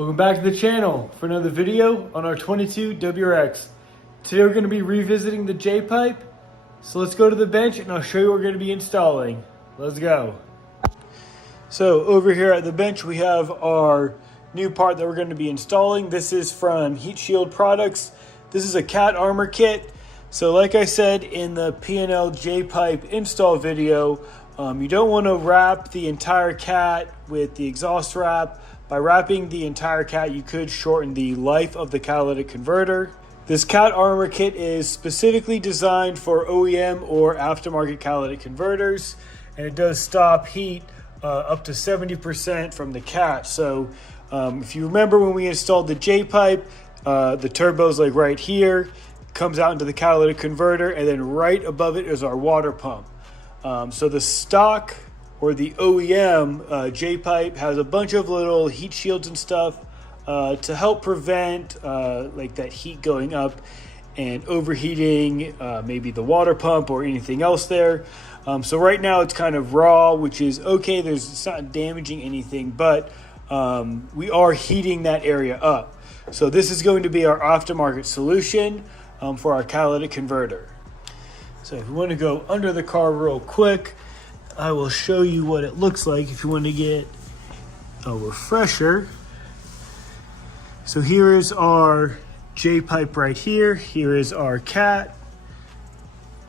Welcome back to the channel for another video on our 22 WRX. Today we're going to be revisiting the JPipe. So let's go to the bench and I'll show you what we're going to be installing. Let's go. So over here at the bench we have our new part that we're going to be installing. This is from Heat Shield Products. This is a cat armor kit. So like I said in the P&L JPipe install video, you don't want to wrap the entire cat with the exhaust wrap. By wrapping the entire cat, you could shorten the life of the catalytic converter. This cat armor kit is specifically designed for OEM or aftermarket catalytic converters, and it does stop heat up to 70% from the cat. So if you remember when we installed the JPipe, the turbo's like right here, comes out into the catalytic converter, and then right above it is our water pump. So the stock or the OEM JPipe has a bunch of little heat shields and stuff to help prevent like that heat going up and overheating maybe the water pump or anything else there. So right now it's kind of raw, which is okay. It's not damaging anything, but we are heating that area up. So this is going to be our aftermarket solution for our catalytic converter. So if you want to go under the car real quick, I will show you what it looks like if you want to get a refresher. So here is our JPipe right here. Here is our cat.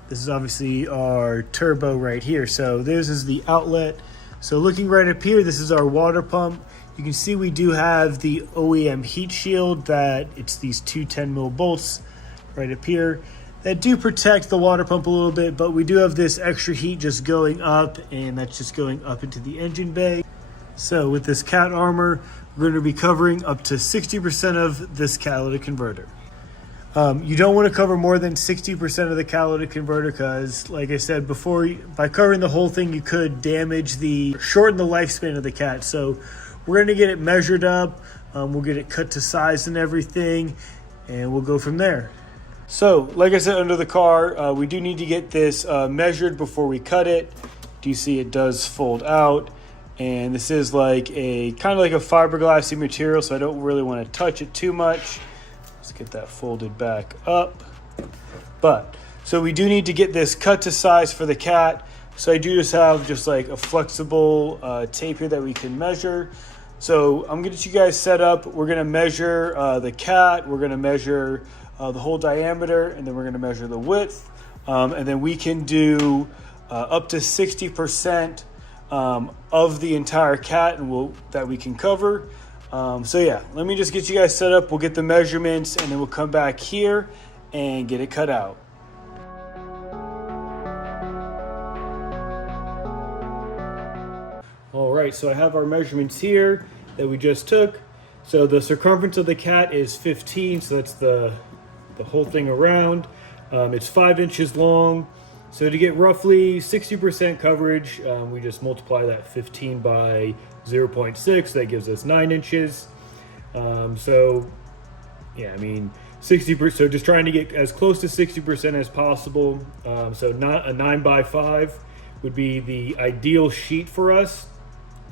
This is obviously our turbo right here. So this is the outlet. So looking right up here, this is our water pump. You can see we do have the OEM heat shield that it's these two 10mm bolts right up here that do protect the water pump a little bit, but we do have this extra heat just going up, and that's just going up into the engine bay. So with this cat armor, we're going to be covering up to 60% of this catalytic converter. You don't want to cover more than 60% of the catalytic converter because, like I said before, by covering the whole thing, you could shorten the lifespan of the cat. So we're going to get it measured up. We'll get it cut to size and everything, and we'll go from there. So, like I said, under the car, we do need to get this measured before we cut it. Do you see it does fold out? And this is like a kind of like a fiberglassy material, so I don't really want to touch it too much. Let's get that folded back up. So we do need to get this cut to size for the cat. So I do just have like a flexible tape here that we can measure. So I'm going to get you guys set up. We're going to measure the cat. We're going to measure the whole diameter, and then we're going to measure the width, and then we can do up to 60% of the entire cat and that we can cover. So yeah, let me just get you guys set up. We'll get the measurements, and then we'll come back here and get it cut out. All right, so I have our measurements here that we just took. So the circumference of the cat is 15, so that's the whole thing around. It's 5 inches long. So to get roughly 60% coverage, we just multiply that 15 by 0.6. That gives us 9 inches. So yeah, I mean 60%. So just trying to get as close to 60% as possible. So not a 9x5 would be the ideal sheet for us.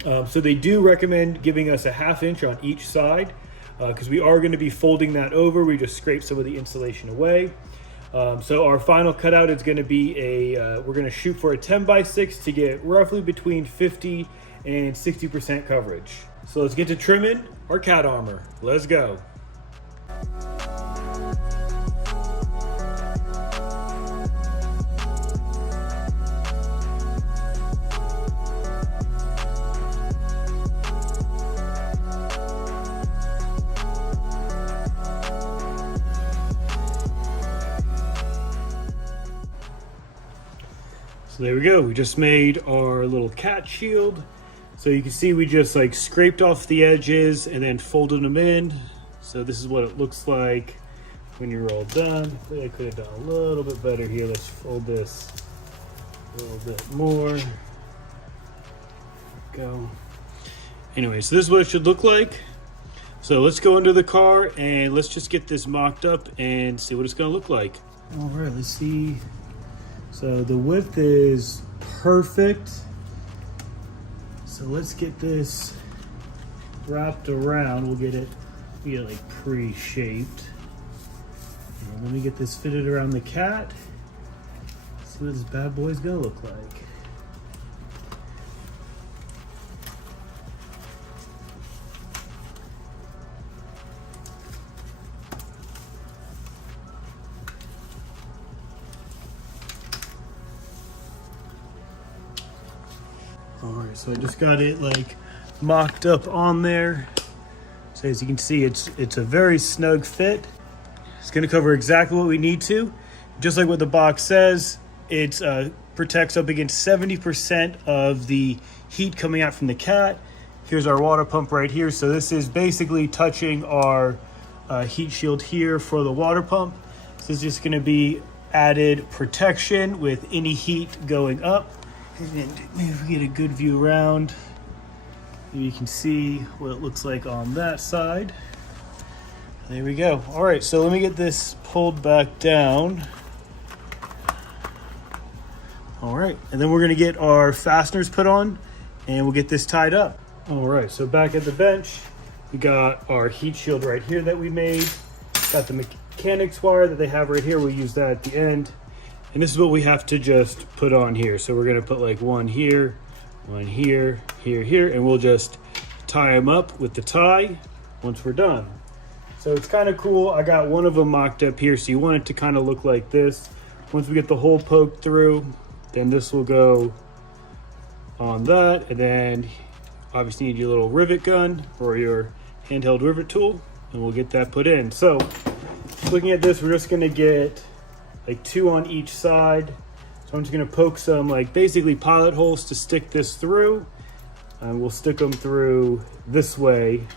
So they do recommend giving us a 1/2 inch on each side, because we are going to be folding that over. We just scrape some of the insulation away. So our final cutout is going to be we're going to shoot for a 10x6 to get roughly between 50 and 60% coverage. So let's get to trimming our cat armor. Let's go. So there we go. We just made our little cat shield. So you can see we just like scraped off the edges and then folded them in. So this is what it looks like when you're all done. I think I could have done a little bit better here. Let's fold this a little bit more. There we go. Anyway, so this is what it should look like. So let's go under the car and let's just get this mocked up and see what it's going to look like. All right, let's see. So the width is perfect. So let's get this wrapped around. We'll get it like pre-shaped. And let me get this fitted around the cat. See what this bad boy's gonna look like. All right, so I just got it like mocked up on there. So as you can see, it's a very snug fit. It's gonna cover exactly what we need to. Just like what the box says, it protects up against 70% of the heat coming out from the cat. Here's our water pump right here. So this is basically touching our heat shield here for the water pump. This is just gonna be added protection with any heat going up. And maybe if we get a good view around, maybe you can see what it looks like on that side. There we go. All right, so let me get this pulled back down. All right, and then we're gonna get our fasteners put on and we'll get this tied up. All right, so back at the bench, we got our heat shield right here that we made. Got the mechanics wire that they have right here. We'll use that at the end. And this is what we have to just put on here. So we're gonna put like one here, here, and we'll just tie them up with the tie once we're done. So it's kind of cool. I got one of them mocked up here. So you want it to kind of look like this. Once we get the hole poked through, then this will go on that. And then obviously you need your little rivet gun or your handheld rivet tool, and we'll get that put in. So looking at this, we're just gonna get like 2 on each side. So I'm just gonna poke some like basically pilot holes to stick this through. And we'll stick them through this way.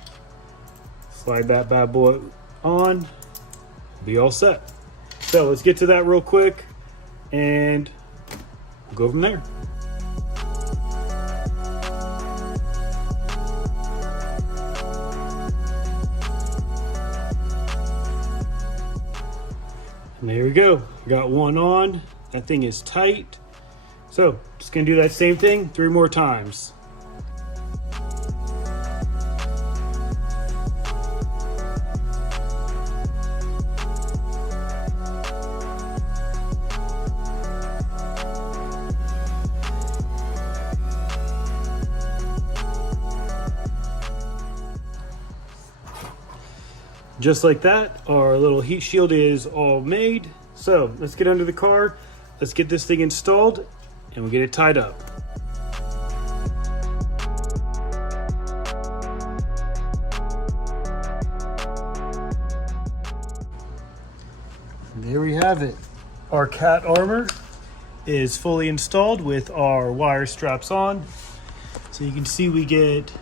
Slide that bad boy on, be all set. So let's get to that real quick and we'll go from there. And there we go. Got one on. That thing is tight. So just gonna do that same thing 3 more times. Just like that, our little heat shield is all made. So let's get under the car, let's get this thing installed, and we'll get it tied up. And there we have it. Our cat armor is fully installed with our wire straps on. So you can see we get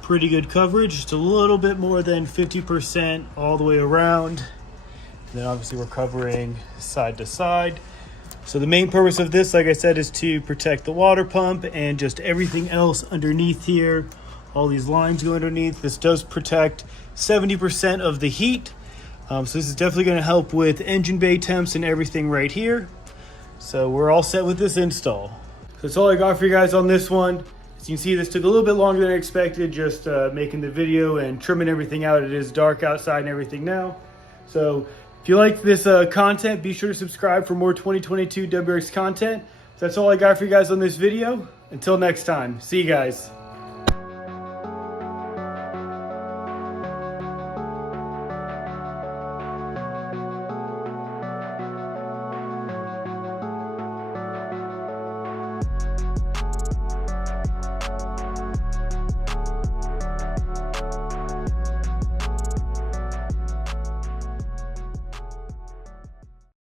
pretty good coverage, just a little bit more than 50% all the way around. And then obviously we're covering side to side. So the main purpose of this, like I said, is to protect the water pump and just everything else underneath here. All these lines go underneath. This does protect 70% of the heat. So this is definitely gonna help with engine bay temps and everything right here. So we're all set with this install. So that's all I got for you guys on this one. As you can see, this took a little bit longer than I expected, just making the video and trimming everything out. It is dark outside and everything now. So if you like this content, be sure to subscribe for more 2022 WRX content. So that's all I got for you guys on this video. Until next time, see you guys.